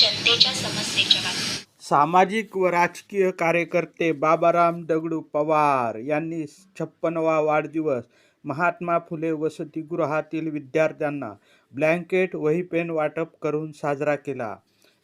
जनतेच्या समस्येच्या बाबतीत. सामाजिक व राजकीय कार्यकर्ते बाबाराम दगडू पवार यांनी छप्पनवा वाढदिवस महात्मा फुले वसतिगृहातील विद्यार्थ्यांना ब्लँकेट वही पेन वाटप करून साजरा केला.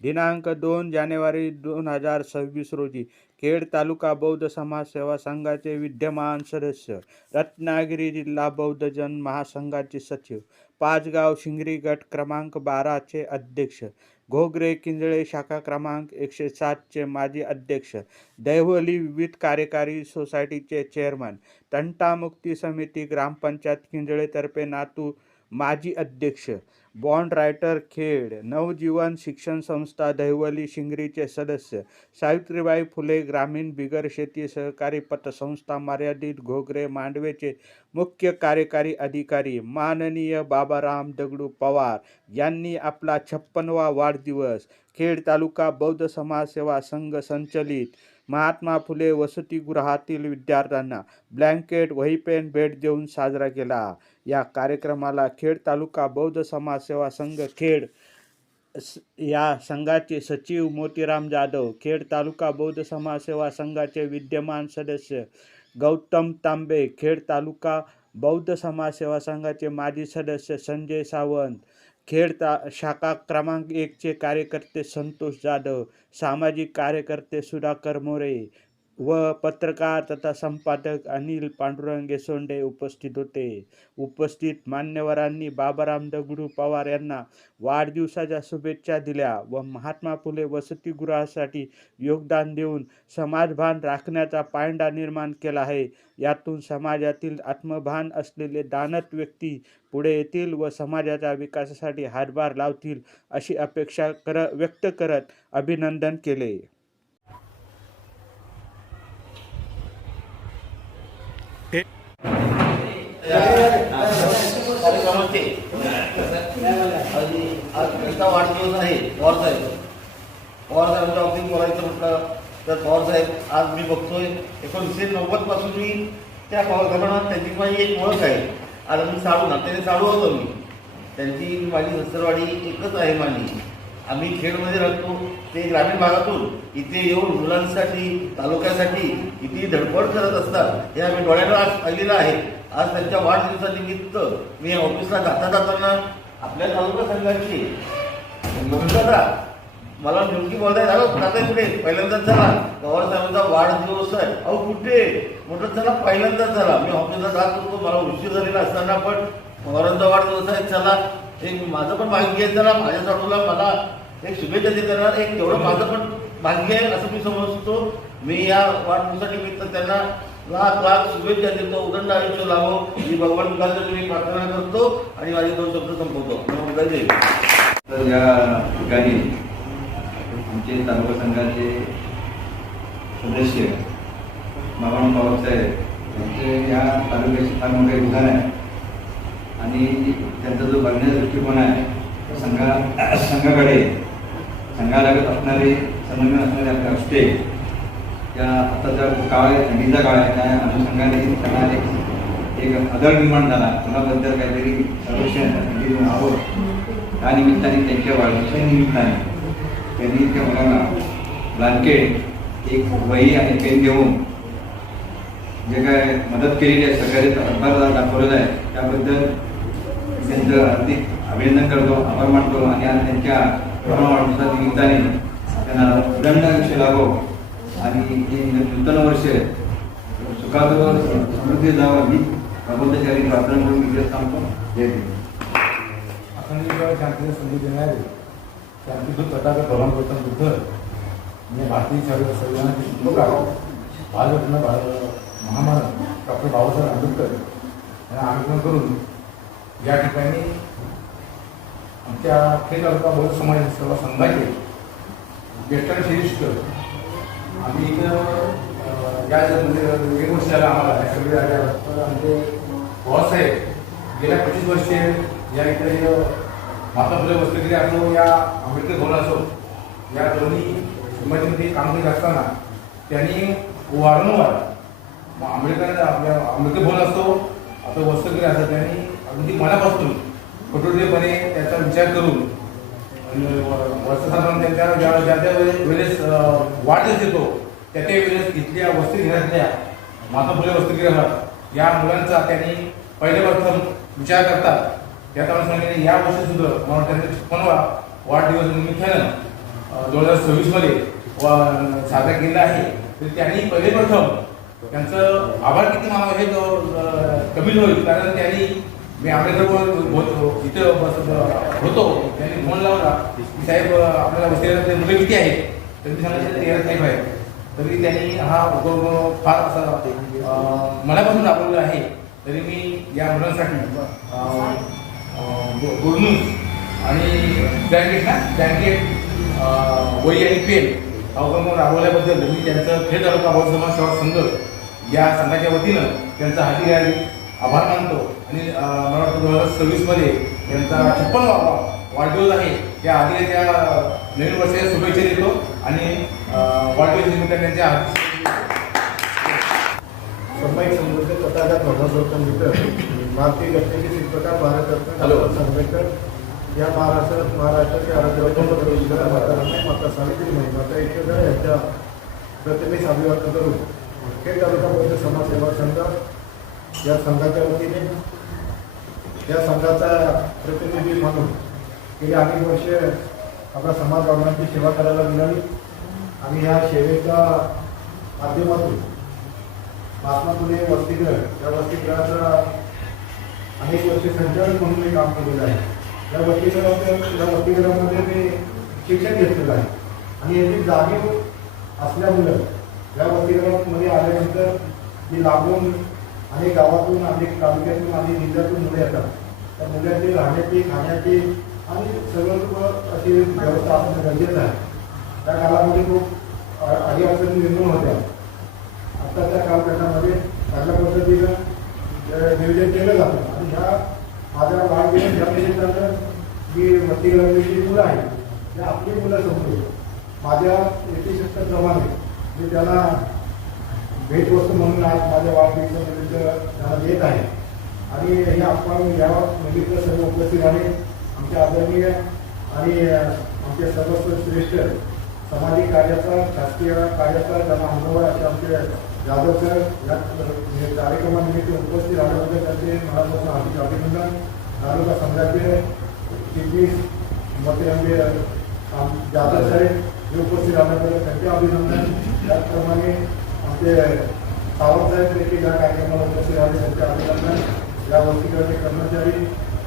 दिनांक दोन जानेवारी दोन हजार सव्वीस रोजी खेड तालुका बौद्ध समाज सेवा संघाचे विद्यमान सदस्य रत्नागिरी जिल्हा बौद्धजन महासंघाचे सचिव पाचगाव शिंगरी गट क्रमांक बाराचे अध्यक्ष घोगरे किंजळे शाखा क्रमांक एकशे सातचे माजी अध्यक्ष दैवली विविध कार्यकारी सोसायटीचे चेअरमन तंटामुक्ती समिती ग्रामपंचायत किंजळेतर्फे नातू माजी अध्यक्ष बॉन्ड रायटर खेड नवजीवन शिक्षण संस्था दहिवली शिंगरीचे सदस्य सावित्रीबाई फुले ग्रामीण बिगर शेती सहकारी पतसंस्था मर्यादित घोगरे मांडवेचे मुख्य कार्यकारी अधिकारी माननीय बाबाराम दगडू पवार यांनी आपला छप्पनवा वाढदिवस खेड तालुका बौद्ध समाज सेवा संघ संचलित महात्मा फुले वसतिगृहातील विद्यार्थ्यांना ब्लँकेट वहीपेन भेट देऊन साजरा केला. या कार्यक्रमाला खेड तालुका बौद्ध समाज सेवा संघ खेड स- या संघाचे सचिव मोतीराम जाधव खेड तालुका बौद्ध समाज सेवा संघाचे विद्यमान सदस्य गौतम तांबे खेड तालुका बौद्ध समाज सेवा संघाचे माजी सदस्य संजय सावंत खेळता शाखा क्रमांक एकचे कार्यकर्ते संतोष जाधव सामाजिक कार्यकर्ते सुधाकर मोरे व पत्रकार तथा संपादक अनिल पांडुरंग सोंडे उपस्थित होते. उपस्थित मान्यवरांनी बाबाराम दगडू पवार यांना वाढदिवसाच्या शुभेच्छा दिल्या व महात्मा फुले वसतिगृहासाठी योगदान देऊन समाजभान राखण्याचा पायंडा निर्माण केला आहे. यातून समाजातील आत्मभान असलेले दानत व्यक्ती पुढे येतील व समाजाच्या विकासासाठी हातभार लावतील अशी अपेक्षा कर व्यक्त करत अभिनंदन केले. कार्यक्रमाचे आणि आज त्यांचा वाढदिवस आहे पवार साहेब पवार साहेबांच्या बाबतीत बोलायचं म्हटलं तर पवार साहेब आज मी बघतोय एकोणीसशे नव्वदपासून मी त्या पवार साहेबांना त्यांची माझी एक ओळख आहे आज मी साडू ना त्याने साडू होतो मी त्यांची माझी ससरवाडी एकच आहे माझी आम्ही खेडमध्ये राहतो ते ग्रामीण भागातून इथे येऊन मुलांसाठी तालुक्यासाठी किती धडपड करत असतात हे आम्ही डोळ्याला आज पाहिलेलं आहे. आज त्यांच्या वाढदिवसानिमित्त मी या ऑफिसला जाता जाताना आपल्या तालुका संघाची मुलगा मला नेमकी बोलताय झालं आता कुठे पहिल्यांदाच झाला पवार साहेबांचा वाढदिवस आहे. अहो कुठे? म्हटलं चला पहिल्यांदाच झाला मी ऑफिसला जात होतो. मला उशीर झालेला असताना पण पवारांचा वाढदिवस आहे. चला. एक माझं पण भाग्य आहे चला माझ्या चालूला मला एक शुभेच्छा देताना एक तेवढं माझं पण भाग्य आहे असं मी समजतो. मी या वाढदिवसानिमित्त त्यांना लाख लाख शुभेच्छा देतो. उदंड आयुष्य लावो मी भगवान मुखाचं मी प्रार्थना करतो आणि माझे दोन शब्द संपवतो. तर या ठिकाणी आमचे तालुका संघाचे सदस्य बाबाण पवार साहेब यांचे या तालुक्याचे फार मोठे योगदान आहे आणि त्यांचा जो बघण्याचा दृष्टिकोन आहे तो संघा संघाकडे संघालागत असणारे समन्वय असणारे आपले असते त्या आताचा काळ आहे थंडीचा काळ आहे त्या अनुषंगाने त्यांना एक एक आदर निर्माण झाला. कोणाबद्दल काहीतरी संरक्षण थंडी आहोत. त्या निमित्ताने त्यांच्या वाढीच्या निमित्ताने त्यांनी त्या मुलांना ब्लँकेट एक वही आणि पेन देऊन जे काय मदत केलेली आहे सरकारी हातभार दाखवलेला आहे त्याबद्दल त्यांचं हार्दिक अभिनंदन करतो आभार मानतो आणि आज त्यांच्या पूर्ण वाढदिवसा निमित्ताने त्यांना उदंड आयुष्य लागो. आणि हे नूतन वर्ष सुखात व समृद्धी जावं ही प्रबोधशाली प्रार्थना करून मी इथेच थांबतो. जय भीम. अखंड संधी देणारे शांतीदूत तथागत भगवान गौतम बुद्ध. आणि भारतीय सर्व संविधानाचे शिल्पकार भारतरत्न भार- महामानव डॉक्टर बाबासाहेब आंबेडकर. यांना आमंत्रण करून या ठिकाणी आमच्या खेळ तालुका बौद्ध समाज सेवा संघाचे ज्येष्ठ आम्ही इथं या म्हणजे एक वर्ष झालं आम्हाला ह्या सगळे आल्या तर आमचे पवारसाहेब गेल्या पंचवीस वर्षे या इकडे माता फुले वस्तगिरी असो या आंबेडकर भवन असो या दोन्ही समाजामध्ये काम करीत असताना त्यांनी वारंवार आंबेडकर आपल्या आंबेडकर भवन असो आपलं वस्तगिरी असो त्यांनी अगदी मनापासून कठोरपणे त्याचा विचार करून आणि वर्षासाधारण त्यांच्या ज्या ज्या त्या वेळेस वाढच येतो त्या त्या वेळेस इथल्या वसतिगृहातल्या माता फुले वसतिगृहात या मुलांचा त्यांनी पहिले प्रथम विचार करतात. त्या अनुषंगाने या वर्षी सुद्धा मला त्यांचा छप्पनवा वाढदिवस निमित्तानं दोन हजार सव्वीसमध्ये साजरा केला आहे. तर त्यांनी पहिले प्रथम त्यांचं आभार किती मानावं हे कमी होईल कारण त्यांनी मी आंबेडकर बोलतो इथं बस- होतो. त्यांनी फोन लावला. की साहेब आपल्याला वस्तीगृहातले मुलं किती आहेत? तर मी सांगितलं तेरा साहेब आहेत तरी त्यांनी हा उपक्रम फार असा मनापासून राबवलेला आहे. तरी मी या मुलांसाठी गुरनूस आणि ब्लँकेट ना ब्लँकेट वही आणि पेन हा उपक्रम राबवल्याबद्दल मी त्यांचं थेट तालुका भाऊ समाज सेवा संघ या संघाच्या वतीनं त्यांचा हाती आभार मानतो. आणि मला वाटतं दोन हजार सव्वीसमध्ये त्यांचा छप्पन वाढदिवस आहे. त्या आधी त्या नवीन वर्षाच्या शुभेच्छा देतो आणि वाढदिवस निमित्त त्यांच्या सामायिक समृद्ध पताका धर्मगौतम मित्र भारतीय घटनेचे शिल्पकार भारतरत्न डॉक्टर आंबेडकर या महाराष्ट्रात महाराष्ट्राचे आरोग्य रोजगार माता माता सावित्रीबाई माता ईश्वर यांच्या प्रतिमेस अभिवादन करून खेड तालुका समाजसेवा संघ. या संघाच्या वतीने या संघाचा प्रतिनिधी म्हणून गेली अनेक वर्षे आपला समाज भावनांची सेवा करायला मिळाली. आणि या सेवेच्या माध्यमातून महात्मा फुले वसतिगृह या वसतिगृहाचा अनेक वर्ष संचालक म्हणून मी काम केलेलं आहे. या वसतिगृहात या वसतिगृहामध्ये मी शिक्षण घेतलेलं आहे. आणि याची जाणीव असल्यामुळं या वसतिगृहामध्ये आल्यानंतर मी लागून अनेक गावातून अनेक तालुक्यातून अनेक जिल्ह्यातून मुले येतात. त्या मुलांची राहण्याची खाण्याची आणि सर्व अशी व्यवस्था असणं गरजेचं आहे. त्या काळामध्ये खूप अ- अडीअडचणी निर्माण होत्या. आत्ताच्या कालखंडामध्ये चांगल्या पद्धतीनं नियोजन केलं जातं. आणि ह्या माझ्या वाढदिवस या निमित्तानं मी वतीगृहाची मुलं आहेत. ते आपली मुलं समजू माझ्या यथेशक्तीप्रमाणे मी त्याला भेटवस्तू म्हणून आज माझ्या वाढदिवसा त्यांना देत आहे. आणि हे आपण या म्हणजे सर्व उपस्थित आहे. आमच्या आदरणीय आणि आमचे सर्वस्व श्रेष्ठ सामाजिक कार्याचा शासकीय कार्याचा त्यांना अनुभव आहे असे आमचे जाधव सर या कार्यक्रमानिमित्त उपस्थित राहिल्याबद्दल त्यांचे मनापासून हार्दिक अभिनंदन. तालुका संघाचे चिटणीस मते आमचे जाधव साहेब हे उपस्थित राहण्याबद्दल त्यांचे अभिनंदन. त्याचप्रमाणे आमचे सावंतसाहेब देखील या कार्यक्रमाला उपस्थित राहिले त्यांच्या अभिनंदन या वसतिगृहाचे कर्मचारी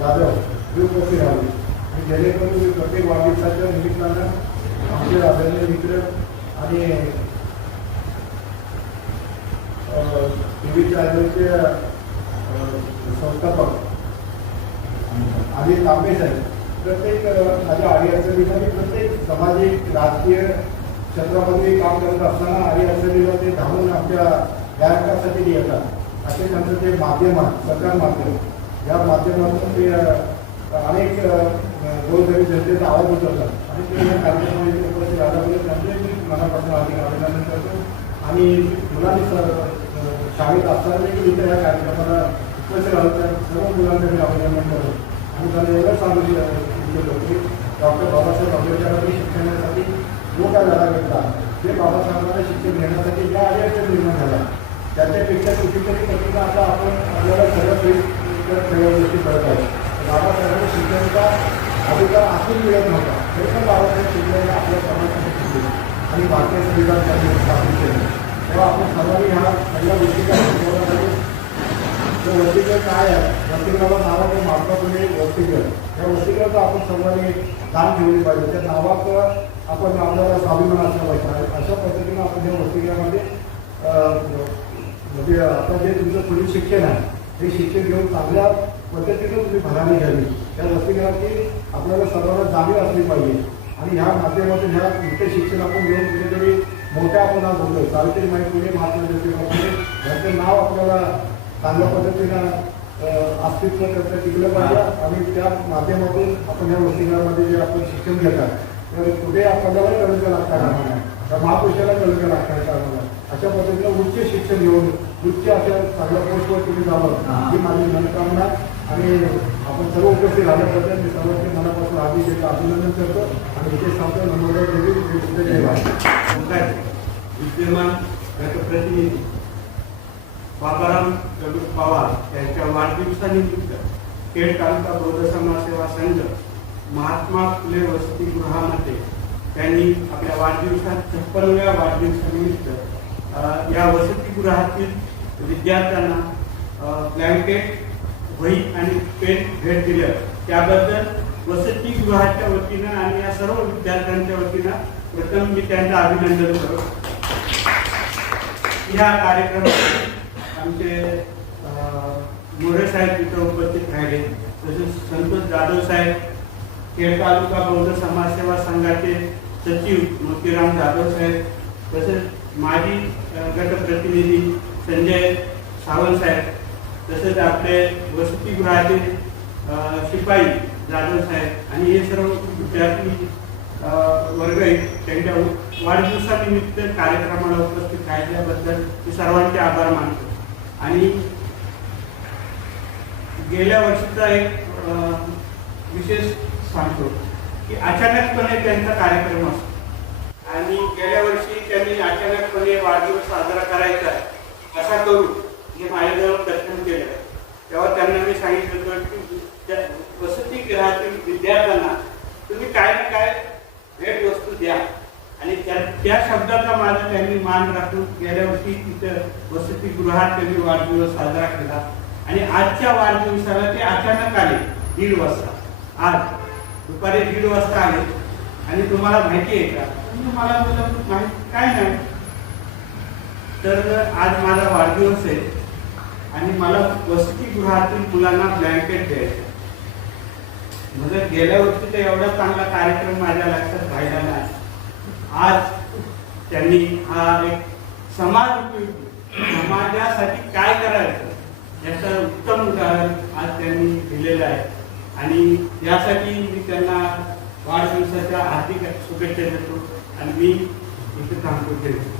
यादव हे उपस्थित राहिले. आणि जेणेकरून प्रत्येक वाढदिवसाच्या निमित्तानं आमचे आदरणीय मित्र आणि टी व्ही चॅनलचे संस्थापक आणि तांबे साहेब प्रत्येक अ, माझ्या अडीअडचणीमध्ये प्रत्येक सामाजिक राजकीय क्षेत्रामध्ये काम करत असताना आणि अडीअडचणीला ते धावून आपल्या गायकासाठी येतात. असे त्यांचं ते माध्यम आहे सरकार माध्यम. या माध्यमातून ते अनेक गोरगरीब जनतेचा आवाज उचलतात. आणि ते या कार्यक्रमामध्ये उपस्थित त्यांचे मी मनापासून अधिक अभिनंदन करतो. आणि मुलांनी स- शाळेत असताना देखील इथे या कार्यक्रमाला उपस्थित राहतात सर्व मुलांचं मी अभिनंदन करतो. आणि त्यांना एवढंच सांगू इच्छितो की डॉक्टर बाबासाहेब आंबेडकरांनी शिक्षणासाठी जो काय लढा घेतला ते बाबासाहेबांना शिक्षण घेण्यासाठी ज्या अडचणी निर्माण झाला त्याच्यापेक्षा कुठेतरी पटीनं आता आपण आपल्याला सगळं काही सगळ्या गोष्टी करत आहे बाबासाहेबांना शिक्षणाचा अधिकार असून मिळत नव्हता. तरी पण बाबासाहेब शिक्षणाने आपल्या समाजासाठी शिकले आणि भारतीय संविधान त्यांनी स्थापित केलं. तेव्हा आपण सर्वांनी ह्या सगळ्या गोष्टी काय तर वसतिगृह काय आहे? वसतिगृहाला नावाचं महात्मा फुले वसतिगृह त्या वसतिगृहाचं आपण सर्वांनी दान ठेवली पाहिजे. त्या नावाचं आपण आपल्याला स्वाभिमान असला पाहिजे. आणि अशा पद्धतीनं आपण त्या वसतिगृहामध्ये म्हणजे आता जे तुमचं पुढील शिक्षण आहे हे शिक्षण घेऊन चांगल्या पद्धतीनं तुम्ही भरारी घ्यावी. त्या वसतिगृहाची आपल्याला सर्वांना जाणीव असली पाहिजे. आणि ह्या माध्यमातून ह्या इथे शिक्षण आपण घेऊन कुठेतरी मोठ्या आपण आज होतोय सावित्रीबाई फुले महात्मा ज्योतिबा फुले यांचं नाव आपल्याला चांगल्या पद्धतीनं अस्तित्व त्याचं टिकलं पाहिजे आणि त्या माध्यमातून आपण या वसतिगृहामध्ये जे आपण शिक्षण घेतात तर कुठे आपल्याला कळंक लागता कामा नये त्या महापुरुषाला कळंक लागता कामा नये अशा पद्धतीनं उच्च शिक्षण घेऊन उच्च अशा चांगल्या पोस्टवर तुम्ही जावं ही माझी मनकामना. आणि आपण सर्व उपस्थित राहिल्याबद्दल मी सर्वांचे मनापासून आधी त्याचं अभिनंदन करतो. आणि विशेष सांगतो नम्रता देवी विद्यमान प्रतिनिधी बाबाराम दगडू पवार यांच्या वाढदिवसानिमित्त खेड तालुका बौद्ध समाज सेवा संघ महात्मा फुले वसतिगृहामध्ये त्यांनी आपल्या वाढदिवसात छप्पनव्या वाढदिवसानिमित्त या वसतिगृहातील विद्यार्थ्यांना ब्लँकेट वही आणि पेन भेट दिलं. त्याबद्दल वसतिगृहाच्या वतीनं आणि या सर्व विद्यार्थ्यांच्या वतीनं प्रथम मी त्यांचं अभिनंदन करतो. या कार्यक्रमात आमचे अं, मोरे साहेब तिथं उपस्थित राहिले. तसेच संतोष जाधव साहेब खेड तालुका बौद्ध समाजसेवा संघाचे सचिव मोतीराम जाधव साहेब तसेच माजी गटप्रतिनिधी संजय सावंत साहेब तसेच आपले वसतिगृहाचे शिपाई जाधव साहेब आणि हे सर्व विद्यार्थी वर्ग आहेत. त्यांच्या वाढदिवसानिमित्त कार्यक्रमाला उपस्थित राहिल्याबद्दल मी सर्वांचे आभार मानतो. आणि गेल्या वर्षीचा एक विशेष सांगतो की अचानकपणे त्यांचा कार्यक्रम असतो. आणि गेल्या वर्षी त्यांनी अचानकपणे वाढदिवस साजरा करायचा असा करू हे माझ्याजवळ प्रश्न केलं. तेव्हा त्यांना मी सांगितलं होतं की त्या वसतिगृहातील विद्यार्थ्यांना तुम्ही काय ना काय भेट वस्तू द्या. आणि त्या त्या शब्दाचा माझा त्यांनी मान राखून गेल्या वर्षी तिथं वसतिगृहात त्यांनी वाढदिवस साजरा केला. आणि आजच्या वाढदिवसाला ते अचानक आले दीड वाजता. आज दुपारी दीड वाजता आले. आणि तुम्हाला माहिती आहे का? म्हणजे मला माहिती काय नाही. तर आज माझा वाढदिवस आहे. आणि मला वसतिगृहातील मुलांना ब्लँकेट द्यायचं म्हणजे गेल्या वर्षी तर एवढा चांगला कार्यक्रम माझ्या लक्षात राहिला नाही. आज त्यांनी हा एक समाज समाजासाठी काय करायचं याचं उत्तम उदाहरण आज त्यांनी दिलेलं आहे. आणि यासाठी मी त्यांना वाढदिवसाच्या हार्दिक शुभेच्छा देतो. आणि मी इथे थांबतो.